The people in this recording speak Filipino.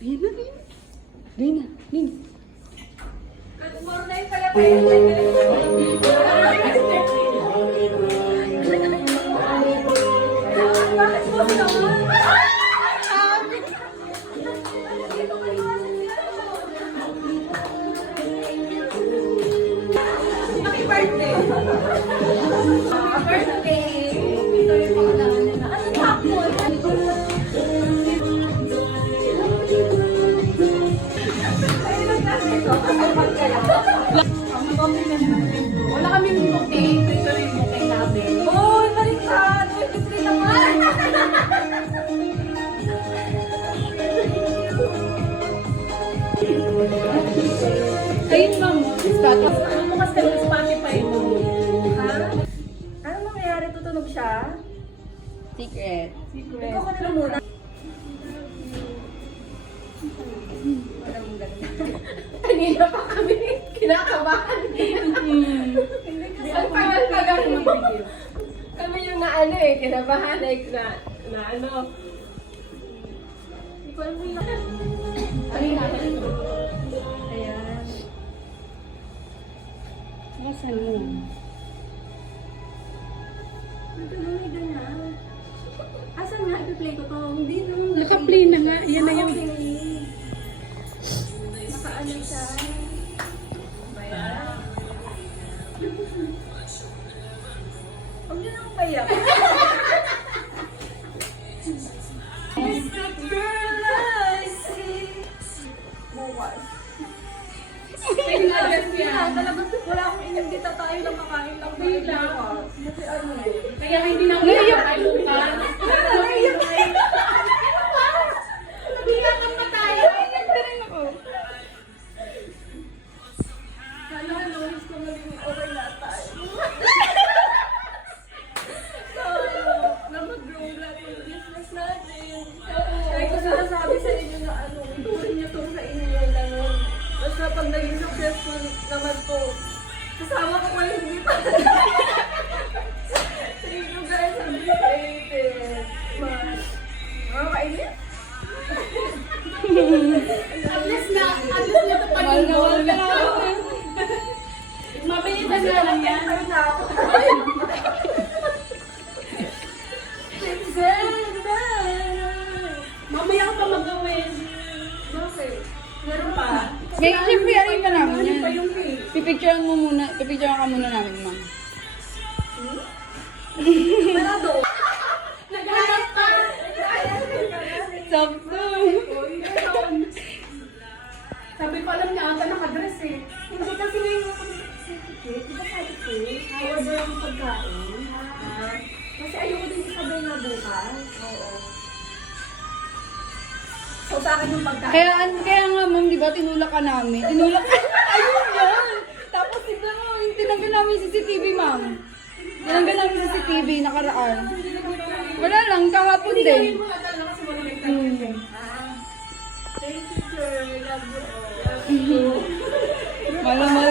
Ayan na, Lina. Lina, Lina. Good morning pala tayo. Bakit mo naman? Happy birthday! Happy birthday! Ito yung pangalan nila. Anong hapon? Wala kaming bouquet. Ito na yung bouquet namin. Oh, baliktad! 23 naman! Ayun, ma'am. Spotify. Ano mo kasi sa Spotify mo? Ha? Ano nangyayari? Tutunog siya? Secret. Ikaw ka nila muna. Walang ganda. Kanina pa kami kinakabahan. Hindi kasi Ang tagal-tagal kami yung na ano eh, kinabahan like na ano. Hindi ko alam yung kanina. Ayan. Nasaan mo? Ito na may ganyan. Asan nga? I-play ko to. Hindi naman. Naka-play na nga. Yan na yung... Okay. Naka-ano siya. Bayan. Huwag niyo nang payak. It's the girl I see. Bukas. Talagang wala akong inindita tayo lang kakain lang tayo bukas. Kasi ano eh. Kaya hindi na ako nakakailukan. Nabilakan pa tayo. Kala ko nangis ko maging okay na tayo. So, na mag-grow lang yung business natin. Kaya ko sinasabi sa inyo na ano, ituloy niyo to sa inyo ganun. Basta pag naging successful naman to, kasama ko kayo hindi pa. Thank you guys, I'm appreciated. Makakainit? At least na ito pag mabilisan na lang yan. Ano na ako? Mamaya ka pa mag-gawin. Bakit? Meron pa? Ngayon, siyempre, aray pa namin Ano pa yan. yung cake? Pipicturean mo muna. Pipicturean ka muna namin, ma'am. Parado. Naghanap pa! Sakto. Sabi ko alam niya ata nakadress eh. Hindi kasi ngayon ako nag-certificate. Di ba sabi ko? I-order ang pagkain. Kasi ayoko din isabay na bukas. Oo. So sa akin yung pagkain. Kaya nga, ma'am, di ba, tinulak ka namin. Tinulak ka. Ayun yan. Tapos, tignan mo, yung tinanggal namin yung CCTV, ma'am. Tinanggal namin yung CCTV, nakaraan. Wala lang, kahapon din. Hindi mo nadala kasi wala may tayo. Thank you, sir. Love you all. Malamang